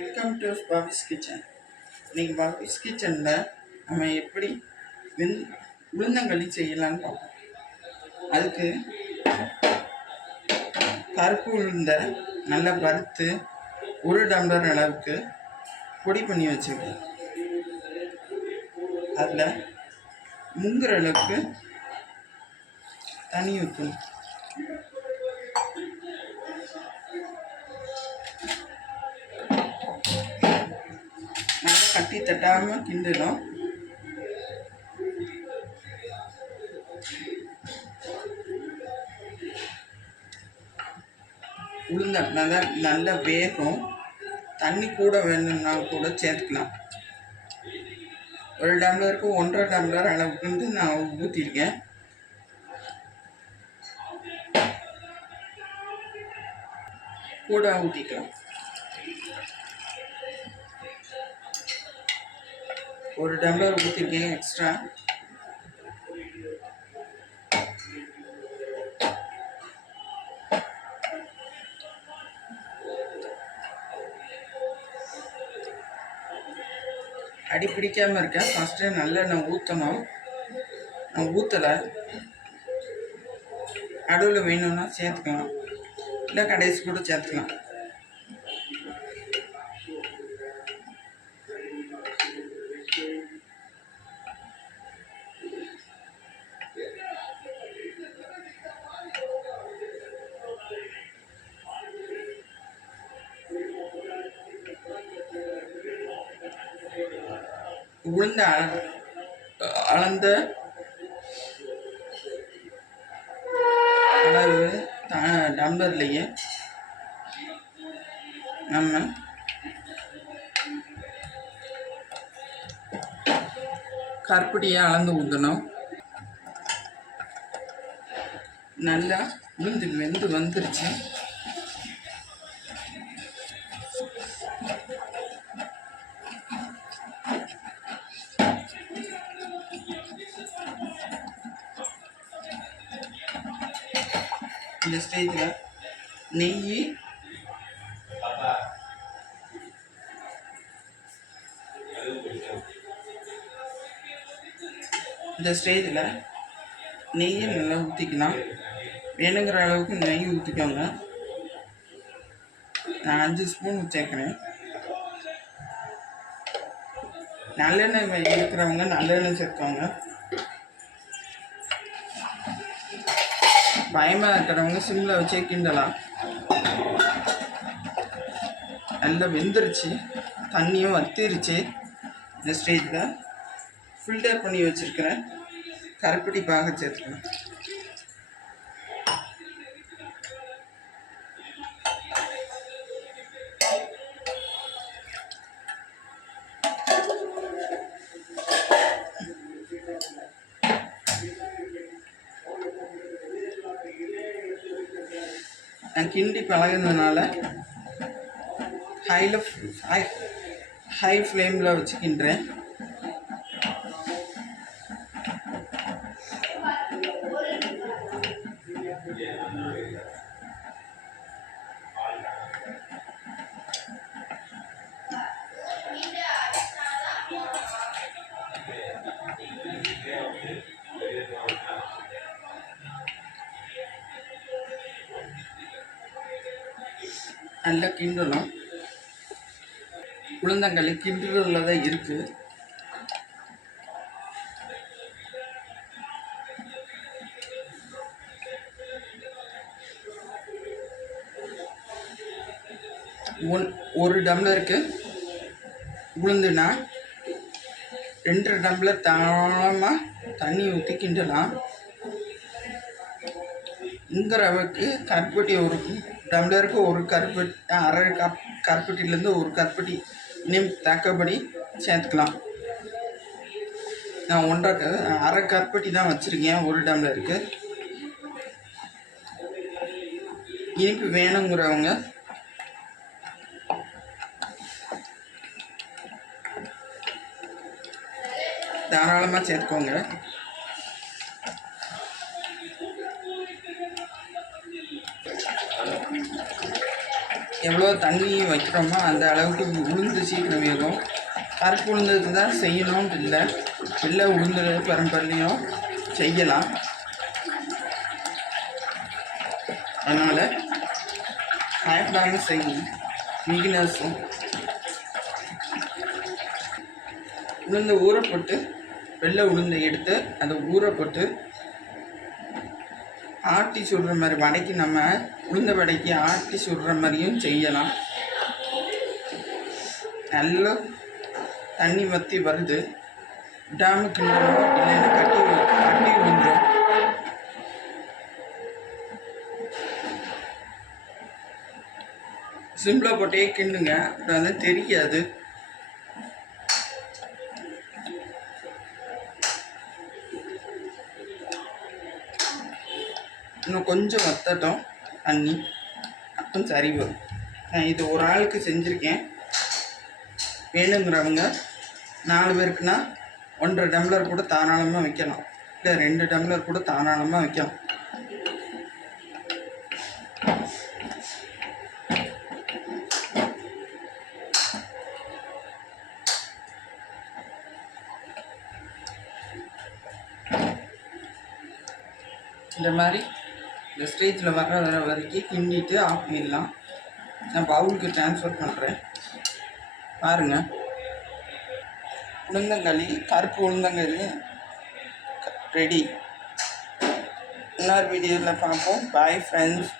Welcome to பாபிஸ் kitchen இன்னைக்கு பாபிஸ் கிச்சனில் நம்ம எப்படி வெந் உளுந்தங்களி செய்யலாம்னு பார்ப்போம். அதுக்கு கருப்பு உளுந்த நல்லா வறுத்து ஒரு டம்ளர் அளவுக்கு பொடி பண்ணி வச்சுருக்கேன். அதில் முங்குற அளவுக்கு தண்ணி ஊற்றணும் நல்லா கட்டி தட்டாமல் கிண்டணும். உளுந்தட்டினா நல்லா நல்லா வேகும். தண்ணி கூட வேணும்னா கூட சேர்த்துக்கலாம். ஒரு டம்ளருக்கு ஒன்றரை டம்ளர் அளவுக்கு வந்து நான் ஊற்றிருக்கேன் கூட ஊற்றிக்கலாம் ஒரு டம்ளர் ஊற்றிருக்கேன் எக்ஸ்ட்ரா அடி பிடிக்காமல் இருக்கேன். ஃபஸ்ட்டு நல்லெண்ணெய் ஊற்றணும் நான் ஊற்றலை நடுவில் வேணும்னா சேர்த்துக்கலாம். இல்லை கடைசி கூட சேர்த்துக்கலாம். உளுந்த அளந்த அளவு த- டம்ளர்லேயே நம்ம கருப்பட்டியை அளந்து ஊற்றணும் நல்லா உளுந்து வெந்து வந்துருச்சு. இந்த ஸ்டேஜில் நெய் இந்த ஸ்டேஜில் நெய்யை நல்லா ஊற்றிக்கலாம் வேணுங்கிற அளவுக்கு நெய் ஊற்றிக்கோங்க நான் அஞ்சு ஸ்பூன் சேர்க்குறேன் நல்லெண்ணெய் இருக்கிறவங்க நல்லெண்ணெய் சேர்க்கோங்க பயமாக இருக்கிறவங்க சிம்மில் வச்சே கிண்டலாம் நல்லா வெந்துருச்சு. தண்ணியும் வத்திருச்சு. இந்த ஸ்டேஜில் ஃபில்டர் பண்ணி வச்சுருக்கிறேன் கருப்பட்டி பாக சேர்த்துக்கலாம் நான் கிண்டி பழகுனதுனால ஹையில் ஹை ஹை ஃப்ளேமில் வச்சு கிண்டுறேன் நல்லா கிண்டணும் உளுந்தங்களி கிண்டுறதுல தான் இருக்குது ஒன் ஒரு டம்ளருக்கு உளுந்துனா ரெண்டு டம்ளர் தாராளமாக தண்ணி ஊற்றி கிண்டலாம். இங்கிற அளவுக்கு கற்பட்டி ஒரு டம்ளருக்கு ஒரு கருப்பட்டி அரை கப் கருப்பட்டிலேருந்து ஒரு கருப்பட்டி நிம் தக்கபடி சேர்த்துக்கலாம். நான் ஒன்றரை அரை கருப்பட்டி தான் வச்சுருக்கேன் ஒரு டம்ளருக்கு. இனிப்பு வேணுங்கிறவங்க தாராளமாக சேர்த்துக்கோங்க. எவ்வளோ தண்ணி வைக்கிறோமோ அந்த அளவுக்கு உளுந்து சீக்கிரம் வேகும். கருப்பு உளுந்தது தான் செய்யணும்னு இல்லை. வெள்ளை உளுந்து பரம்பரையும் செய்யலாம். அதனால் பயப்படாமல் செய்யணும். பிகினர்ஸும் உளுந்த ஊறப்பட்டு வெள்ளை உளுந்தை எடுத்து அதை ஊறப்பட்டு ஆட்டி சுடுற மாதிரி வடைக்கு நம்ம உளுந்த வடைக்கு ஆட்டி சுடுற மாதிரியும் செய்யலாம். நல்லா தண்ணி வற்றி வருது. விடாமல் கிண்டணும் இல்லைன்னா கட்டி கட்டி விழுந்துடும் சிம்பிளாக போட்டே கிண்டுங்க. அப்புறம் வந்து தெரியாது. இன்னும் கொஞ்சம் வத்தட்டும் தண்ணி அப்போ சரி வரும் நான் இது ஒரு ஆளுக்கு செஞ்சுருக்கேன். வேணுங்கிறவங்க நாலு பேருக்குன்னா ஒன்றரை டம்ளர் கூட தாராளமாக வைக்கலாம். இல்லை ரெண்டு டம்ளர் கூட தாராளமாக வைக்கலாம். இந்த மாதிரி இந்த ஸ்டேஜில் வர்ற வர வரைக்கும் கிண்டிட்டு ஆஃப் பண்ணிடலாம். நான் பவுலுக்கு ட்ரான்ஸ்ஃபர் பண்ணுறேன் பாருங்கள் உளுந்தங்களி கருப்பு உளுந்தங்களி ரெடி இன்னொரு வீடியோவில் பார்ப்போம். Bye friends